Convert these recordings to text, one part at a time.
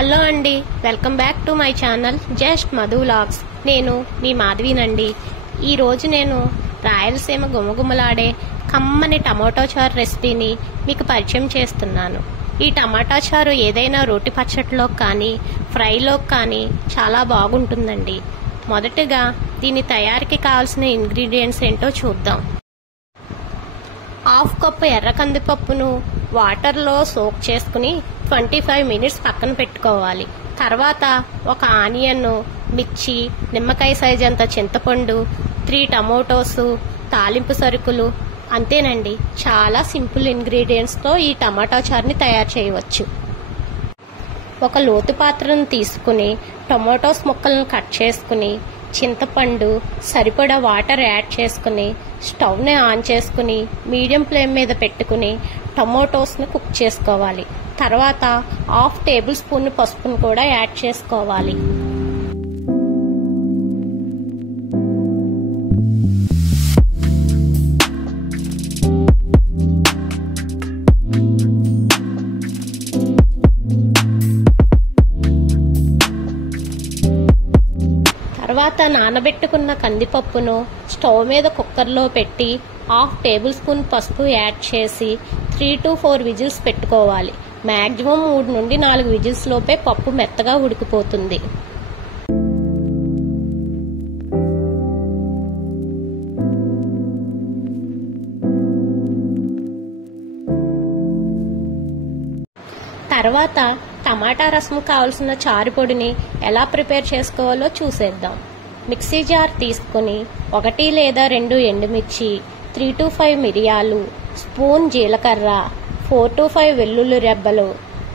Hello అండి, welcome back to my channel just Madhu vlogs. నేను మీ మాధవినండి. ఈరోజు నేను రాయలసీమ గుమగుమలాడే కమ్మని టమాటో చారు రెసిపీని మీకు పరిచయం చేస్తున్నాను. ఈ టమాటా చారు ఏదైనా రోటి పచ్చడిలో కానీ ఫ్రైలో కానీ చాలా బాగుంటుందండి. మొదటగా దీని తయారీకి కావాల్సిన ఇంగ్రీడియంట్స్ ఏంటో చూద్దాం. హాఫ్ కప్పు ఎర్ర కందిపప్పును వాటర్లో సోక్ చేసుకుని 25 మినిట్స్ పక్కన పెట్టుకోవాలి. తర్వాత ఒక ఆనియన్, మిర్చి, నిమ్మకాయ సైజ్ అంత చింతపండు, 3 టమోటోస్, తాలింపు సరుకులు. అంతేనండి, చాలా సింపుల్ ఇంగ్రీడియంట్స్తో ఈ టమాటా చారుని తయారు చేయవచ్చు. ఒక లోతు పాత్రను తీసుకుని టొమాటోస్ ముక్కలను కట్ చేసుకుని చింతపండు సరిపడా వాటర్ యాడ్ చేసుకుని స్టవ్ని ఆన్ చేసుకుని మీడియం ఫ్లేమ్ మీద పెట్టుకుని టమోటోస్ని కుక్ చేసుకోవాలి. తర్వాత 1/2 టేబుల్ స్పూన్ పసుపును కూడా యాడ్ చేసుకోవాలి. తర్వాత నానబెట్టుకున్న కందిపప్పును స్టవ్ మీద కుక్కర్లో పెట్టి 1/2 టేబుల్ స్పూన్ పసుపు యాడ్ చేసి 3 to 4 విజిల్స్ పెట్టుకోవాలి. మ్యాక్సిమం 3 నుండి 4 విజిల్స్ లోపే పప్పు మెత్తగా ఉడికిపోతుంది. తర్వాత టమాటా రసం కావాల్సిన చారు పొడిని ఎలా ప్రిపేర్ చేసుకోవాలో చూసేద్దాం. మిక్సీ జార్ తీసుకుని 1 లేదా 2 ఎండుమిర్చి, 3 to 5 మిరియాలు, స్పూన్ జీలకర్ర, 4 to 5 వెల్లుల్లి రెబ్బలు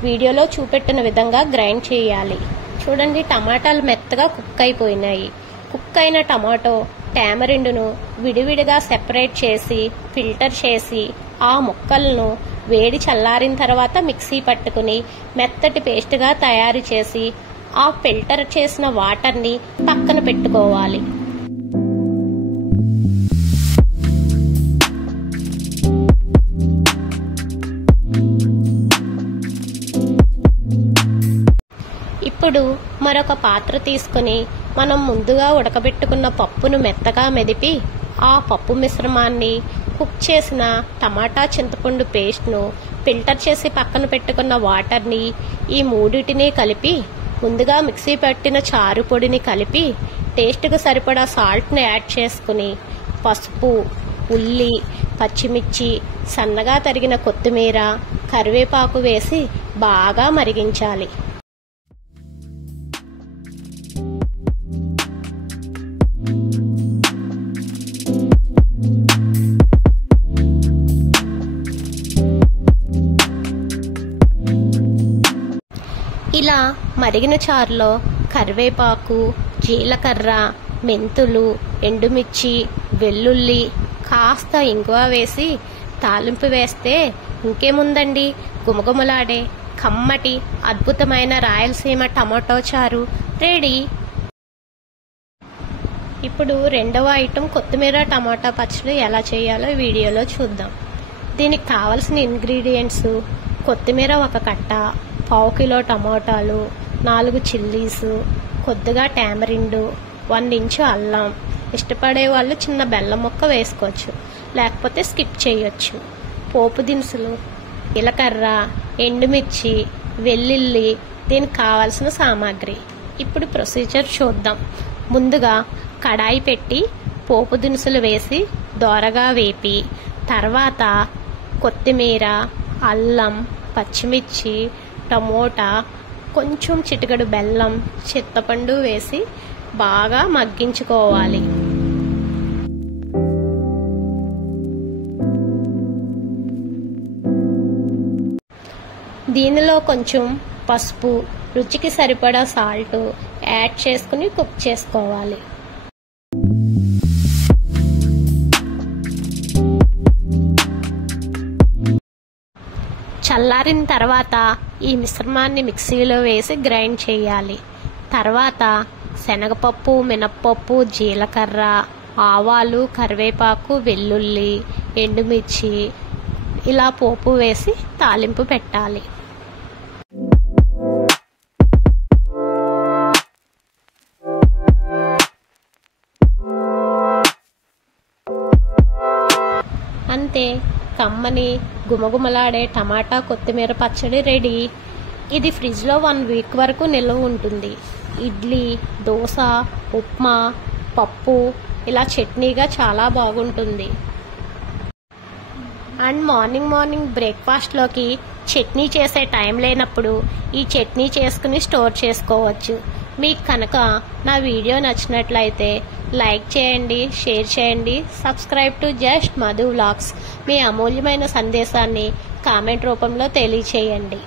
వీడియోలో చూపెట్టిన విధంగా గ్రైండ్ చేయాలి. చూడండి, టమాటాలు మెత్తగా కుక్ అయిపోయినాయి. కుక్ అయిన టమాటో టామరిండును విడివిడిగా సెపరేట్ చేసి ఫిల్టర్ చేసి ఆ ముక్కలను వేడి చల్లారిన తర్వాత మిక్సీ పట్టుకుని మెత్తటి పేస్ట్గా తయారు చేసి ఆ ఫిల్టర్ చేసిన వాటర్ని పక్కన పెట్టుకోవాలి. ఇప్పుడు మరొక పాత్ర తీసుకుని మనం ముందుగా ఉడకబెట్టుకున్న పప్పును మెత్తగా మెదిపి ఆ పప్పు మిశ్రమాన్ని కుక్ చేసిన టమాటా చింతపండు పేస్ట్ను ఫిల్టర్ చేసి పక్కన పెట్టుకున్న వాటర్ని ఈ మూడిటిని కలిపి ముందుగా మిక్సీ పట్టిన చారు పొడిని కలిపి టేస్ట్కు సరిపడా సాల్ట్ని యాడ్ చేసుకుని పసుపు, ఉల్లి, పచ్చిమిర్చి, సన్నగా తరిగిన కొత్తిమీర, కరివేపాకు వేసి బాగా మరిగించాలి. ఇలా మరిగిన చారులో కరివేపాకు, జీలకర్ర, మెంతులు, ఎండుమిర్చి, వెల్లుల్లి, కాస్త ఇంగువ వేసి తాలింపు వేస్తే ఇంకేముందండి, గుమగుమలాడే కమ్మటి అద్భుతమైన రాయలసీమ టమాటో చారు రెడీ. ఇప్పుడు రెండవ ఐటెం కొత్తిమీర టమాటా పచ్చడి ఎలా చేయాలో వీడియోలో చూద్దాం. దీనికి కావలసిన ఇంగ్రీడియంట్స్: కొత్తిమీర 1 కట్ట, 1/2 కిలో టమాటాలు, 4 చిల్లీస్, కొద్దిగా టామరిండు, 1 ఇంచు అల్లం. ఇష్టపడే వాళ్ళు చిన్న బెల్లం ముక్క వేసుకోవచ్చు, లేకపోతే స్కిప్ చేయొచ్చు. పోపు దినుసులు: జీలకర్ర, ఎండుమిర్చి, వెల్లుల్లి. దీనికి కావాల్సిన సామాగ్రి. ఇప్పుడు ప్రొసీజర్ చూద్దాం. ముందుగా కడాయి పెట్టి పోపు దినుసులు వేసి దోరగా వేపి తర్వాత కొత్తిమీర, అల్లం, పచ్చిమిర్చి, టమోటా, కొంచెం చిటికెడు బెల్లం, చింతపండు వేసి బాగా మగ్గించుకోవాలి. దీనిలో కొంచెం పసుపు, రుచికి సరిపడా సాల్ట్ యాడ్ చేసుకుని కుక్ చేసుకోవాలి. చల్లారిన తర్వాత ఈ మిశ్రమాన్ని మిక్సీలో వేసి గ్రైండ్ చేయాలి. తర్వాత శనగపప్పు, మినప్పప్పు, జీలకర్ర, ఆవాలు, కరివేపాకు, వెల్లుల్లి, ఎండుమిర్చి ఇలా పోపు వేసి తాలింపు పెట్టాలి. అంతే, కమ్మని గుమగుమలాడే టమాటా కొత్తిమీర పచ్చడి రెడీ. ఇది ఫ్రిడ్జ్లో 1 వీక్ వరకు నిల్వ ఉంటుంది. ఇడ్లీ, దోశ, ఉప్మా, పప్పు ఇలా చట్నీగా చాలా బాగుంటుంది. అండ్ మార్నింగ్ బ్రేక్ఫాస్ట్లోకి చట్నీ చేసే టైం లేనప్పుడు ఈ చట్నీ చేసుకుని స్టోర్ చేసుకోవచ్చు. మీకు కనుక నా వీడియో నచ్చినట్లయితే లైక్ చేయండి, షేర్ చేయండి, subscribe to just Madhu vlogs. మీ అమూల్యమైన సందేశాన్ని కామెంట్ రూపంలో తెలియచేయండి.